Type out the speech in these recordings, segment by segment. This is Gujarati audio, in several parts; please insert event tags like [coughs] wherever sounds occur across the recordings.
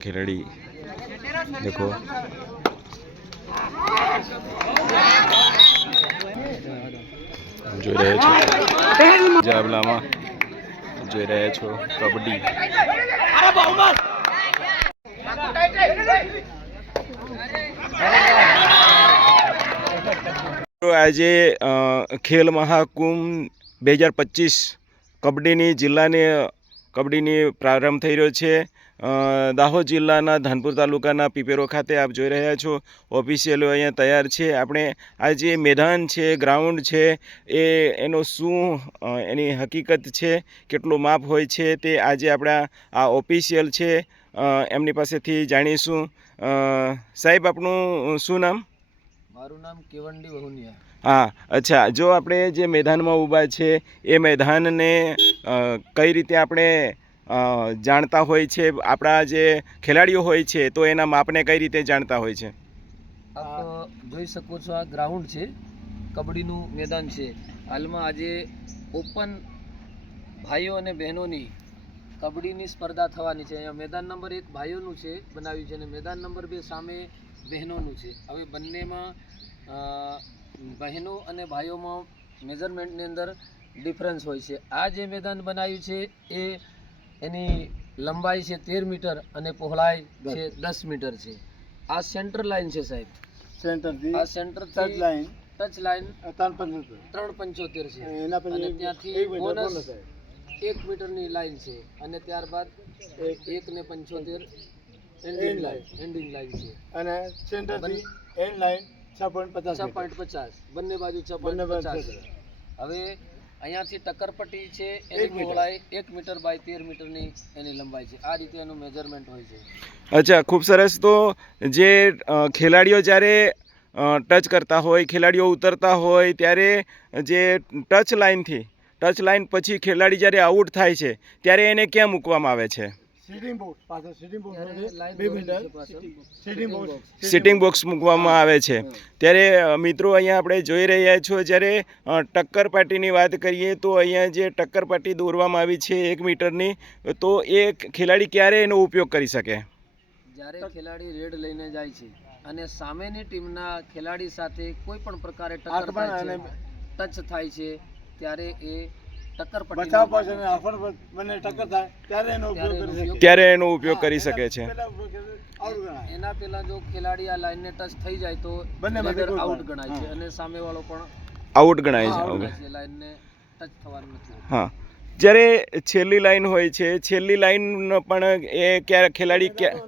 खिलाड़ी देखो જોઈ રહ્યા છો જાબલામાં જોઈ રહ્યા છો કબડ્ડી તો આજે અ, ખેલ મહાકુંભ બે હજાર પચીસ કબડ્ડીની જિલ્લાની કબડ્ડીની પ્રારંભ થઈ રહ્યો છે અ, દાહોદ જિલ્લાના ધાનપુર તાલુકાના પીપેરો ખાતે આપ જોઈ રહ્યા છો. ઓફિશિયલો અહીંયા તૈયાર છે. આપણે આ જે મેદાન છે ગ્રાઉન્ડ છે એ એનો શું એની હકીકત છે કેટલું માપ હોય છે તે આજે આપણા આ ઓફિશિયલ છે. એમની પાસેથી જાણીશું. સાહેબ આપનું શું નામ? મારું નામ કેવંડી વહુનિયા. હા અચ્છા. જો આપણે જે મેદાનમાં ઊભા છે એ મેદાનને કઈ રીતે આપણે જાણતા હોય છે, આપણા જે ખેલાડીઓ હોય છે, તો એના માપને કઈ રીતે જાણતા હોય છે? જોઈ શકો છો આ ગ્રાઉન્ડ છે, કબડ્ડીનું મેદાન છે. હાલમાં આજે ઓપન ભાઈઓ અને બહેનોની કબડ્ડીની સ્પર્ધા થવાની છે. અહીંયા મેદાન નંબર એક ભાઈઓનું છે બનાવ્યું છે અને મેદાન નંબર બે સામે બહેનોનું છે. હવે બંનેમાં બહેનો અને ભાઈઓમાં મેઝરમેન્ટની અંદર ડિફરન્સ હોય છે. આ જે મેદાન બનાવ્યું છે એ એની લંબાઈ છે તેર મીટર અને પહોળાઈ છે દસ મીટર છે. આ સેન્ટર લાઈન છે સાહેબ. સેન્ટર આ centre touch line touch line ત્રણ પંચોતેર. છે. એના અને પછી ત્યાંથી આવે. એક મીટરની લાઈન છે. અને ત્યારબાદ એક ને પંચોતેર એન્ડિંગ. લાઈન એન્ડિંગ લાઈન છે. અને સેન્ટરથી એન્ડ લાઈન છ પોઈન્ટ પચાસ છ પોઈન્ટ પચાસ. બંને બાજુ છ પોઈન્ટ પચાસ. હવે અહીંયાથી ટક્કરપટ્ટી છે એની પહોળાઈ એક મીટર બાય તેર મીટરની એની લંબાઈ છે. આ રીતે એનું મેજરમેન્ટ હોય છે. અચ્છા ખૂબ સરસ. તો જે ખેલાડીઓ જ્યારે ટચ કરતા હોય ખેલાડીઓ ઉતરતા હોય ત્યારે જે ટચ લાઇનથી ટચ લાઇન પછી ખેલાડી જ્યારે આઉટ થાય છે ત્યારે એને ક્યાં મૂકવામાં આવે છે? સીટિંગ બોક્સ પાછળ સીટિંગ બોક્સ બે દોરેલી મીટર છે પાછળ. Sitting Sitting box sitting box મૂકવામાં આવે છે. ત્યારે મિત્રો અહીંયા આપણે જોઈ રહ્યા છો જ્યારે ટક્કર પાટીની વાત કરીએ તો અહીંયા જે ટક્કર પાટી દોરવામાં આવી છે એક મીટરની તો એ ખેલાડી ક્યારે એનો ઉપયોગ કરી શકે? જ્યારે ખેલાડી રેડ લઈને જાય છે અને સામેની ટીમના ખેલાડી સાથે કોઈ પણ પ્રકારે ટક્કર થાય છે ટચ થાય છે ત્યારે એ ટક્કર બચાવ પાસે આફર બંને ટક્કર થાય ત્યારે એનો ઉપયોગ કરી શકે ત્યારે એનો ઉપયોગ કરી શકે છે. એના પહેલા જો ખેલાડી આ લાઈનને ટચ થઈ જાય તો બંને આઉટ ગણાય છે. અને સામેવાળો પણ આઉટ ગણાય છે લાઈનને ટચ થવાનું નથી હા. જ્યારે છેલ્લી લાઈન હોય છે છેલ્લી લાઈન પણ એ ક્યારે ખેલાડી ક્યાં.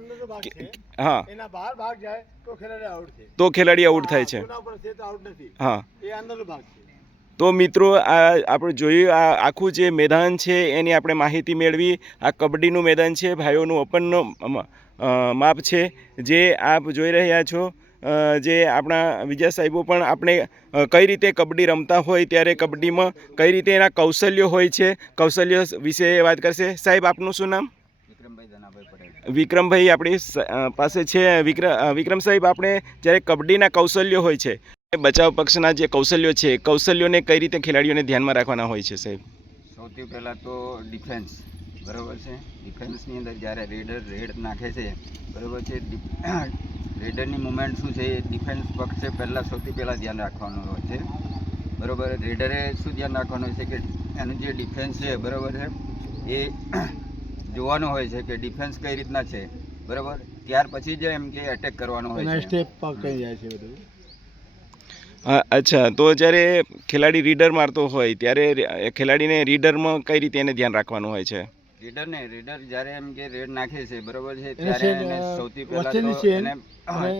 હા. એના બહાર ભાગ જાય તો ખેલાડી આઉટ છે. તો ખેલાડી આઉટ થાય છે. કોના પર છે તો આઉટ નથી. હા. એ અંદરનો ભાગ છે. તો મિત્રો આ આપણે જોયું આ આખું જે મેદાન છે એની આપણે માહિતી મેળવી. આ કબડ્ડીનું મેદાન છે ભાઈઓનું ઓપનનો માપ છે. જે આપ જોઈ રહ્યા છો જે આપણા વિજય સાહેબો પણ આપણે કઈ રીતે કબડ્ડી રમતા હોય ત્યારે કબડ્ડીમાં કઈ રીતે એના કૌશલ્યો હોય છે કૌશલ્ય વિશે વાત કરશે. સાહેબ આપનું શું નામ? વિક્રમભાઈ ધનાભાઈ પટેલ. વિક્રમભાઈ આપણી પાસે છે. વિક્રમ વિક્રમ સાહેબ આપણે જ્યારે કબડ્ડીના કૌશલ્યો હોય છે બચાવ પક્ષના જે કૌશલ્યો છે કૌશલ્યોને કઈ રીતે ખેલાડીઓને ધ્યાનમાં રાખવાના હોય છે સાહેબ? સૌથી પહેલાં તો ડિફેન્સ બરાબર છે? ડિફેન્સની અંદર જ્યારે રેડર રેડ નાખે છે બરાબર છે? રેડરની [coughs] મુમેન્ટ શું છે? એ ડિફેન્સ પક્ષે પહેલાં સૌથી પહેલાં ધ્યાન રાખવાનું હોય છે. બરાબર? રેડરે શું ધ્યાન રાખવાનું હોય છે કે એનું જે ડિફેન્સ છે બરાબર છે? એ [coughs] જોવાનું હોય છે કે ડિફેન્સ કઈ રીતના છે બરાબર? ત્યાર પછી જ એમ કે એટેક કરવાનો હોય છે. સ્ટેપ કઈ જાય છે બધું. હા, અચ્છા તો જ્યારે ખેલાડી રીડર મારતો હોય ત્યારે ખેલાડીને રીડરમાં કઈ રીતે એને ધ્યાન રાખવાનું હોય છે? રીડર ને રીડર જ્યારે એમ કે રેડ નાખે છે બરાબર છે ત્યારે છે એને ને, સૌથી પહેલા તો એને અને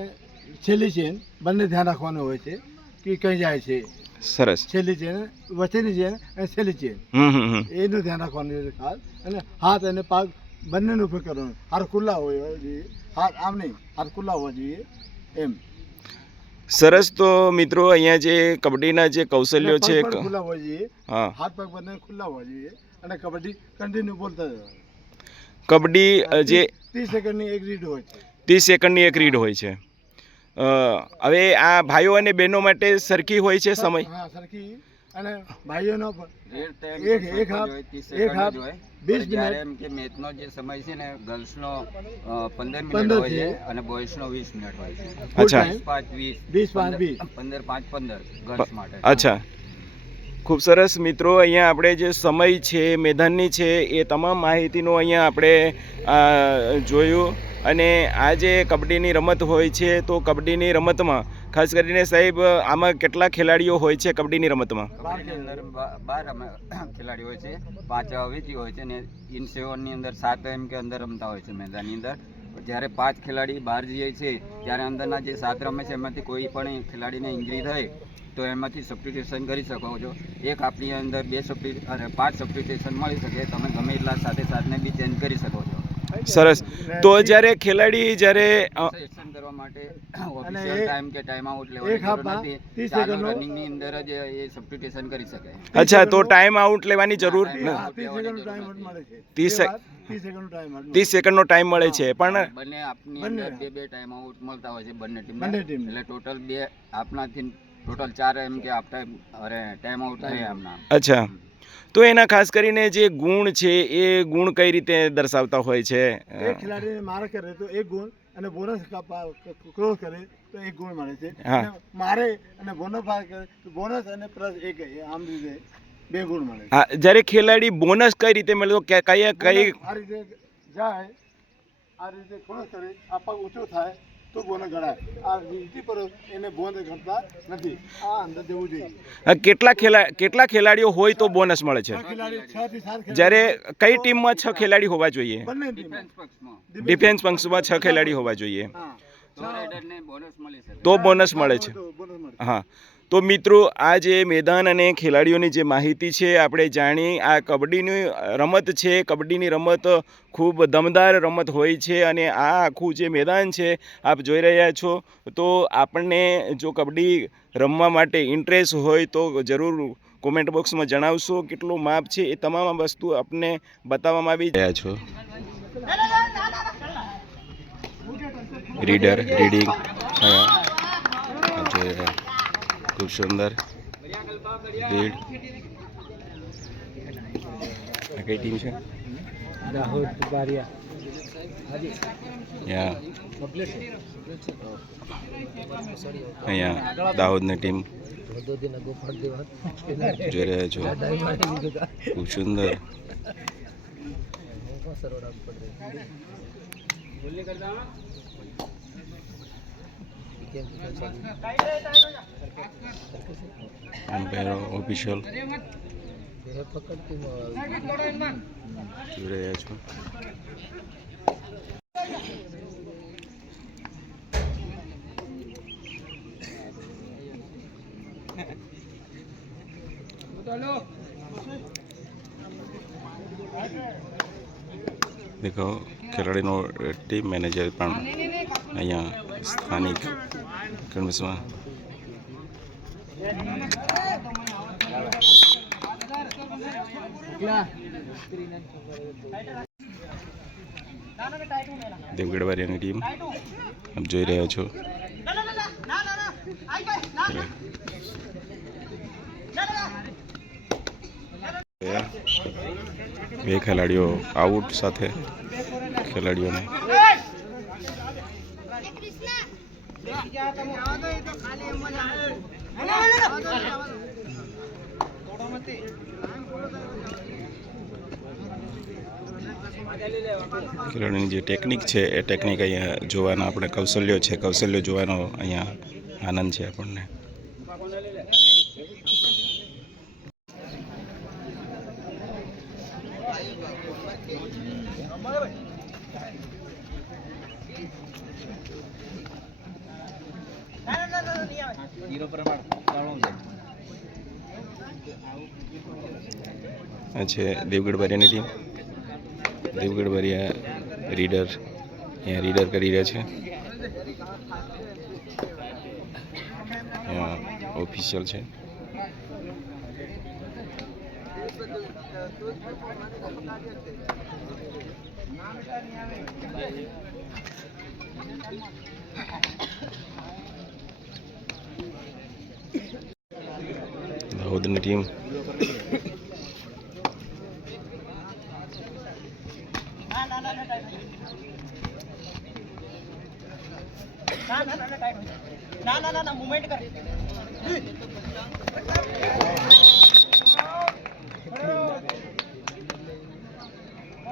છેલ્લી ચેન બંને ધ્યાન રાખવાનું હોય છે કે કઈ જાય છે. સરસ. છેલ્લી ચેન વચ્ચેની ચેન અને છેલ્લી ચેન હમ હમ હમ. એનું ધ્યાન રાખવાનું છે ખાસ. અને હાથ અને પગ બંનેનો ઉપયોગ કરવાનો. હાથ ખુલ્લા હોય જોઈએ. હાથ આમ નહીં હાથ ખુલ્લા હોવા જોઈએ એમ. સરસ તો મિત્રો અહીંયા જે કબડ્ડીના જે કૌશલ્યો છે પગ પણ ક- ખુલ્લા હોવા જોઈએ. હા. હાથ પગ બંને ખુલ્લા હોવા જોઈએ અને કબડ્ડી કન્ટિન્યુ બોલતા જવાનું કબડ્ડી જે ત્રીસ સેકન્ડની એક રીડ હોય છે. ત્રીસ સેકન્ડની એક રીડ હોય છે. હવે આ ભાઈઓ અને બહેનો માટે સરખી હોય છે સમય? હા સરખી. અને ભાઈઓનો પણ એક- એક હાફ- એક હાફ વીસ મિનિટ. એમ કે મેચનો જે સમય છે ને ગર્લ્સનો પંદર મિનિટ હોય છે છે. અને બોયસનો વીસ મિનિટ હોય છે અચ્છા. પાંચ વીસ વીસ પાંચ વીસ. પંદર પાંચ પંદર ગર્લ્સ માટે અચ્છા ખૂબ સરસ મિત્રો અહીંયા આપણે જે સમય છે મેદાનની છે એ તમામ માહિતીનું અહીંયા આપણે જોયું અને આ જે કબડ્ડીની રમત હોય છે તો કબડ્ડીની રમતમાં ખાસ કરીને સાહેબ આમાં કેટલા ખેલાડીઓ હોય છે કબડ્ડીની રમતમાં? બાર અમે [coughs] ખેલાડી હોય છે. પાંચ અવેજી હોય છે ને ઇન સેવનની અંદર સાત એમ કે અંદર રમતા હોય છે મેદાનની અંદર. જ્યારે પાંચ ખેલાડી બહાર જઈએ છે ત્યારે અંદરના જે સાત રમે છે એમાંથી કોઈ પણ ખેલાડીને ઇન્જરી થાય તો એમાંથી સબસ્ટિટ્યુશન કરી શકો છો. એક આપણી અંદર બે સબસ્ટિ અરે પાંચ સબસ્ટિટ્યુશન મળી શકે તમે ગમે એટલા સાથે સાથને બી ચેન્જ કરી શકો છો. સરસ. તો જ્યારે ખેલાડી જ્યારે માટે ઓફિશિયલ ટાઈમ કે ટાઈમ આઉટ લેવાની એક જરૂર હાફમાં નથી. ચાલુ સેકન્ડનો- રનિંગની અંદર જ એ સબસ્ટિટ્યુશન કરી શકે. અચ્છા તો ટાઈમ આઉટ લેવાની જરૂર હા, ન- હા, ત્રીસ સેકન્ડનો ટાઈમ આઉટ મળે છે. એ પણ બંને આપની અંદર બે બે ટાઈમ આઉટ મળતા હોય છે બંને ટીમ. એટલે ટોટલ બે આપનાથી ટોટલ ચાર એમ કે આપ ટાઈમ અરે ટાઈમ આઉટ થાય આમના અચ્છા. તો એના ખાસ કરીને જે ગુણ છે એ ગુણ કઈ રીતે દર્શાવતા હોય છે? એક ખેલાડીને મારે કરે તો એક ગુણ અને બોનસ ક્રોસ કરે તો એક ગુણ મળે છે. મારે અને બોનસ ભાગ કરે તો બોનસ અને પ્લસ એક આમ રીતે બે ગુણ મળે હા જ્યારે ખેલાડી બોનસ કઈ રીતે મળે તો કઈ કઈ આ રીતે જાય આ રીતે ક્રોસ કરે આ પગ ઊંચો થાય તો બોનસ ગણાય. આ નીચી પર એને બોનસ ગણતા નથી. આ અંદર જવું જોઈએ. કેટલા ખેલા કેટલા ખેલાડીઓ હોય તો બોનસ મળે છે? જ્યારે કઈ ટીમમાં છ ખેલાડી હોવા જોઈએ? ડિફેન્સ પંક્ષમાં. છ ખેલાડી હોવા જોઈએ. તો બોનસ મળી છે. હા. તો મિત્રો, આ જે મેદાન અને ખેલાડીઓની જે માહિતી છે, આપણે જાણી આ કબડ્ડીની રમત છે. કબડ્ડીની રમત ખૂબ દમદાર રમત હોય છે અને આ આખું જે મેદાન છે, આપ જોઈ રહ્યા છો. તો આપણને જો કબડ્ડી રમવા માટે ઇન્ટરેસ્ટ હોય તો જરૂર કોમેન્ટ બોક્સમાં જણાવશો. કેટલું માપ છે એ તમામ વસ્તુ આપને બતાવવામાં આવી રહ્યા છો. રીડર રીડિંગ ખૂબ સુંદર ભીડ. આ કઈ ટીમ છે? યા. અહીંયા દાહોદની ટીમ જોઈ રહ્યા છો. ખૂબ સુંદર એમ્પાયર ઓફિશિયલ જોઈ રહ્યા છો દેખો ખેલાડીનો ટીમ મેનેજર પણ અહીંયા સ્થાનિક કન્વેન્સમાં દેવગઢવારિયાની ટીમ આપ જોઈ રહ્યા છો. બે ખેલાડીઓ આઉટ સાથે ખેલાડીઓને ખેલાડીની જે ટેકનિક છે, એ ટેકનિક અહીંયા જોવાના આપણે કૌશલ્યો છે. કૌશલ્યો જોવાનો અહીંયા આનંદ છે આપણને. આ છે દેવગઢ બારિયાની ટીમ. દેવગઢ બારિયા રીડર, અહીંયા રીડર કરી રહ્યા છે. ઓફિશિયલ છે. દાહોદ દાહોદની ટીમ.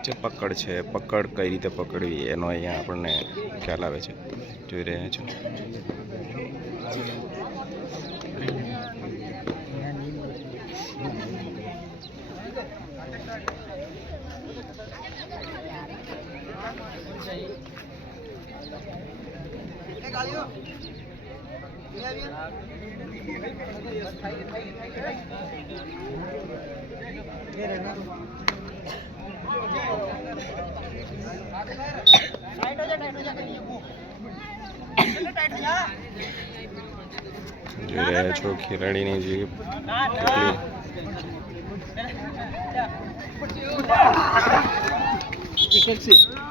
જે પકડ છે, પકડ કઈ રીતે પકડવી, એનો અહીંયા આપણને ખ્યાલ આવે છે. જોઈ રહ્યા છો. જોઈ રહ્યા છો ખેલાડીની જે કેટલી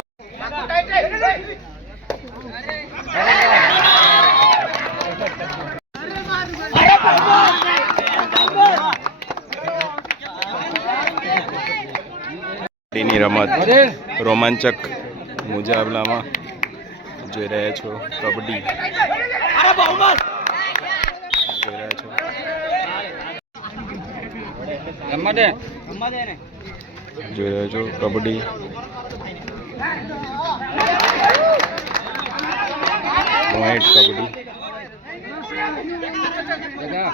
રમત રોમાંચક મુજાબલામાં જોઈ રહ્યા છો કબડ્ડી. જોઈ રહ્યા છો. જોઈ રહ્યા છો કબડ્ડી. પોઈન્ટ કબડ્ડી. ક્યાં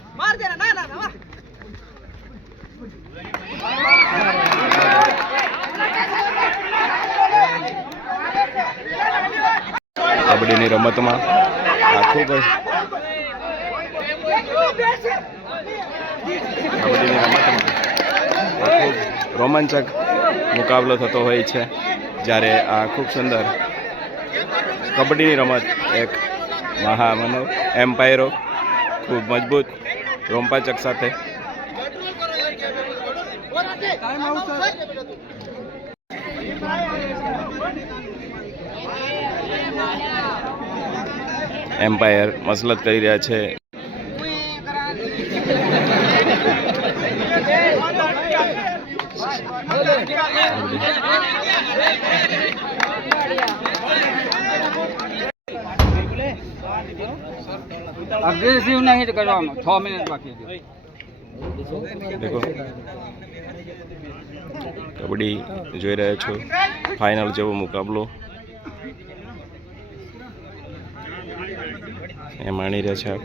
કબડ્ડીની રમતમાં. આ ખૂબ જ કબડ્ડીની રમતમાં આ ખૂબ રોમાંચક મુકાબલો થતો હોય છે, જ્યારે આ ખૂબ સુંદર કબડ્ડીની રમત એક મહામાનવ એમ્પાયરો, ખૂબ મજબૂત રોમાંચક સાથે એમ્પાયર મસલત કરી રહ્યા છે. અગ્રેસિવ નહીં કરવાનું છ મિનિટ બાકી કબડ્ડી જોઈ રહ્યા છો. ફાઇનલ જેવો મુકાબલો. એ માણી રહ્યા છે આપ.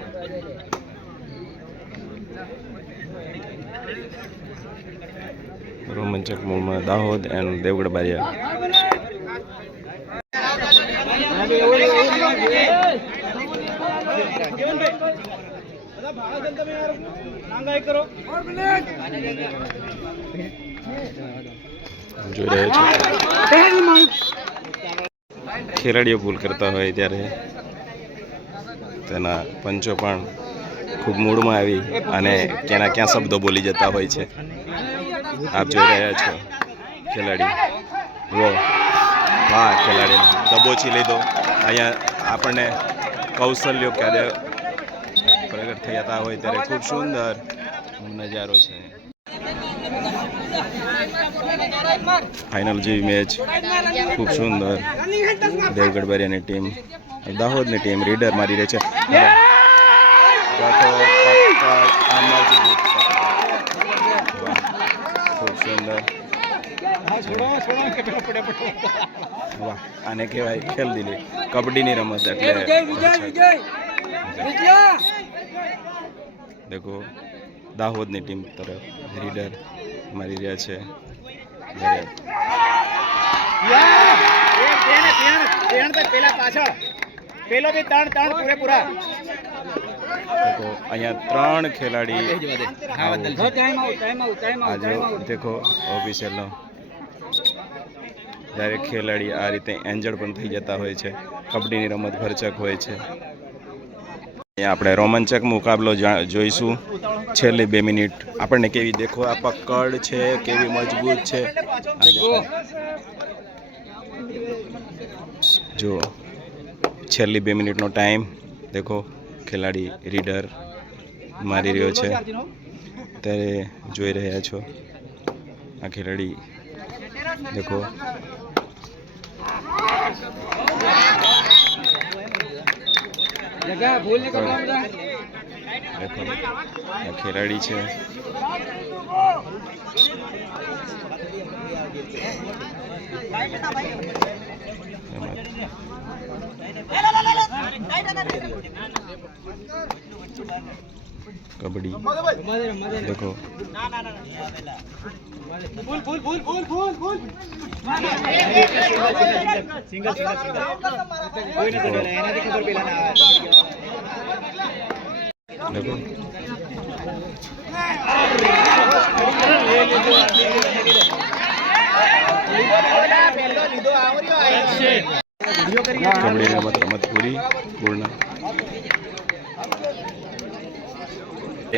રોમાંચક મૂળમાં દાહોદ એન્ડ દેવગઢ બારિયા. જોઈ રહ્યા ખેલાડીઓ ભૂલ કરતા હોય ત્યારે. તેના પંચો પણ ખૂબ મૂડમાં આવી અને ક્યાંના ક્યાં શબ્દો બોલી જતા હોય છે. આપ જોઈ રહ્યા છો ખેલાડી. વો વાહ ખેલાડી દબોચી લીધો. અહીંયા આપણને કૌશલ્યો ક્યારે પ્રગટ થયા હોય ત્યારે ખૂબ સુંદર નજારો છે. ફાઇનલ જેવી મેચ ખૂબ સુંદર. દેવગઢ બારિયાની ટીમ દાહોદની ટીમ રીડર મારી રહી છે. ખૂબ સુંદર વાહ આને કહેવાય ખેલ દિલી કબડ્ડીની રમત એટલે દેખો દાહોદની ટીમ તરફ રીડર મારી રહ્યા છે. પેલા અહીંયા ત્રણ ખેલાડી ત્રણ ત્રણ પૂરેપૂરા ટાઈમ આઉટ ટાઈમ આ આઉટ જો દેખો ઓફિશિયલનો જ્યારે ખેલાડી આ રીતે એન્જર્ડ પણ થઈ જતા હોય છે. કબડ્ડીની રમત ભરચક હોય છે. અહીંયા આપણે રોમાંચક મુકાબલો જોઈશું. છેલ્લી બે મિનિટ. આપણને કેવી દેખો આ પકડ છે કેવી મજબૂત છે. જુઓ. છેલ્લી બે મિનિટનો ટાઈમ. દેખો, ખેલાડી, રીડર મારી રહ્યો છે. ત્યારે જોઈ રહ્યા છો. આ ખેલાડી, દેખો. જગા ભૂલ નહીં કરવા બધા દેખો આ ખેલાડી છે રમત. કબડ્ડી દેખો દેખો કબડ્ડી રમત રમત પૂરી પૂર્ણ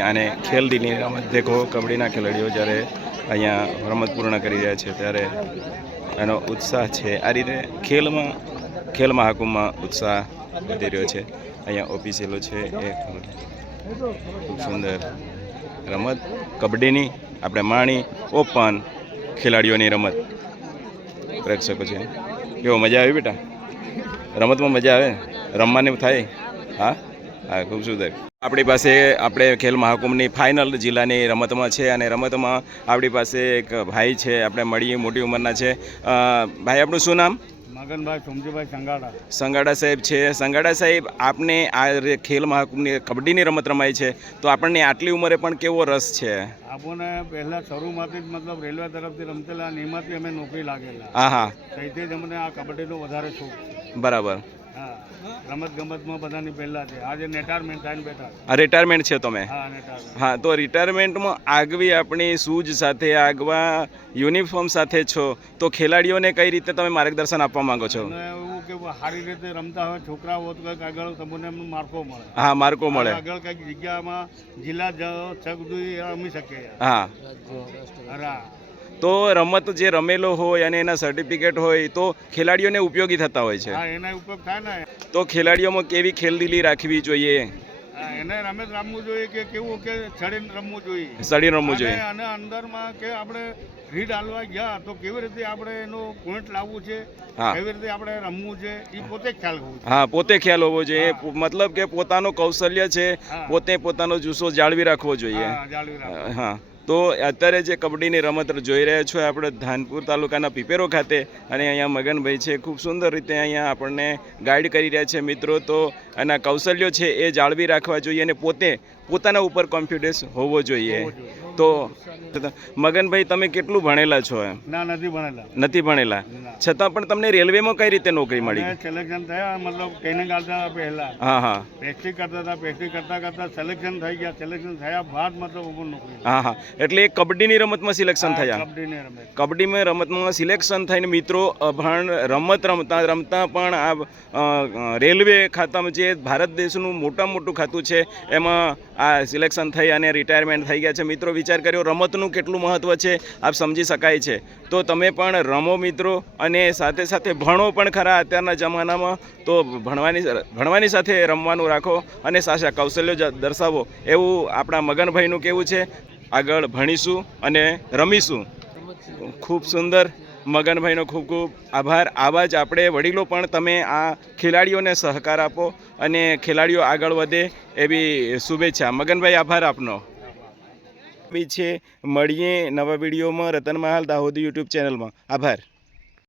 અને ખેલ દિનની રમત. દેખો, કબડ્ડીના ખેલાડીઓ જ્યારે અહીંયા રમત પૂર્ણ કરી રહ્યા છે ત્યારે એનો ઉત્સાહ છે. આ રીતે ખેલમાં, ખેલ મહાકુંભમાં ઉત્સાહ વધી રહ્યો છે. અહીંયા ઓફિસિયલો છે એ ખૂબ સુંદર રમત. કબડ્ડીની આપણે માણી ઓપન ખેલાડીઓની રમત. પ્રેક્ષકો છે. કેવો મજા આવી બેટા? રમતમાં મજા આવે? રમવાની થાય? હા? હા, ખૂબ સુંદર. આપણી પાસે આપણે ખેલ મહાકુંભની ફાઇનલ જિલ્લાની રમતમાં છે અને રમતમાં આપણી પાસે એક ભાઈ છે, આપણે મળીએ, મોટી ઉંમરના છે. ભાઈ આપણું શું નામ? મગનભાઈ સોમજીભાઈ સંગાડા. સંગાડા સાહેબ છે. સંગાડા સાહેબ આપને આ ખેલ મહાકુંભની કબડ્ડીની રમત રમાય છે. તો આપણને આટલી ઉંમરે પણ કેવો રસ છે? આપણને પહેલાં શરૂમાંથી જ મતલબ રેલવે તરફથી રમતેલા અને એમાંથી અમે નોકરી લાગેલા. હા હા. તેથી જ અમને આ કબડ્ડીનો વધારે શોખ બરાબર. રમત ગમતમાં બધાની પહેલા છે. આજે રિટાયરમેન્ટ થઈને બેઠા આ રિટાયરમેન્ટ છે તમે? હા તો રિટાયરમેન્ટમાં આગવી આપણી સૂઝ સાથે આગવા યુનિફોર્મ સાથે છો. તો ખેલાડીઓને કઈ રીતે તમે માર્ગદર્શન આપવા માંગો છો? એવું કે સારી રીતે રમતા હોય છોકરાઓ તો કંઈક આગળ તમને એમનો માર્કો મળે. હા માર્કો મળે. આગળ કંઈક જગ્યામાં જિલ્લા સુધી રમી શકે. હા. તો રમત જે રમેલો હોય અને એના સર્ટિફિકેટ હોય તો ખેલાડીઓને ઉપયોગી થતા હોય છે. એના ઉપયોગ થાય ને. તો ખેલાડીઓમાં કેવી ખેલદીલી રાખવી જોઈએ? એને રમત રમવું જોઈએ કે કેવું કે સડી રમવું જોઈએ? સડી રમવું જોઈએ. અને અંદરમાં કે આપણે રીડ હાલવા ગયા તો કેવી રીતે આપણે એનો પોઈન્ટ લાવવું છે? હા. કેવી રીતે આપણે રમવું છે? એ પોતે ખ્યાલ હોવો હા પોતે ખ્યાલ હોવો જોઈએ. મતલબ કે પોતાનું કૌશલ્ય છે પોતે પોતાનો જુસ્સો જાળવી રાખવો જોઈએ. જાળવી રાખવું હા. તો અત્યારે જે કબડ્ડીની રમત જોઈ રહ્યા છો આપણે ધાનપુર તાલુકાના પીપેરો ખાતે અને અહીંયા મગનભાઈ છે, ખૂબ સુંદર રીતે અહીંયા આપણને ગાઈડ કરી રહ્યા છે મિત્રો. તો એના કૌશલ્યો છે એ જાળવી રાખવા જોઈએ અને પોતે પોતાના ઉપર કોન્ફિડન્સ હોવો જોઈએ. તો મગનભાઈ તમે કેટલું ભણેલા છો એમ? ના નથી ભણેલા. નથી ભણેલા. છતાં પણ તમને રેલવેમાં કઈ રીતે નોકરી મળી? સિલેક્શન થયા મતલબ કઈને હતા પહેલા. હા હા. પેસ્ટી કરતા હતા પેસ્ટી કરતા કરતા સિલેક્શન થઈ ગયા. સિલેક્શન થયા બાદ મતલબ ઉપર નોકરી હા હા. એટલે એ કબડ્ડીની રમતમાં સિલેક્શન થયા? કબડ્ડીની રમત. કબડ્ડીમાં રમતમાં સિલેક્શન થઈને મિત્રો અભણ રમત રમતા રમતા પણ આ રેલવે ખાતામાં જે ભારત દેશનું મોટા મોટું ખાતું છે એમાં આ સિલેક્શન થઈ અને રિટાયરમેન્ટ થઈ ગયા છે. મિત્રો વિચાર કર્યો, રમતનું કેટલું મહત્ત્વ છે, આપ સમજી શકાય છે. તો તમે પણ રમો મિત્રો, અને સાથે સાથે ભણો પણ ખરા અત્યારના જમાનામાં. તો ભણવાની ભણવાની સાથે રમવાનું રાખો, અને સાચા કૌશલ્યો દર્શાવો. એવું આપણા મગનભાઈનું કેવું છે, આગળ ભણીશું અને રમીશું. ખૂબ સુંદર. મગનભાઈનો ખૂબ ખૂબ આભાર. આવા જ આપણે વડીલો પણ તમે આ ખેલાડીઓને સહકાર આપો, અને ખેલાડીઓ આગળ વધે એવી શુભેચ્છા. મગનભાઈ, આભાર આપનો. બી છે. મળીએ નવા વિડીયોમાં. રતન મહાલ દાહોદી યુટ્યુબ ચેનલમાં. આભાર.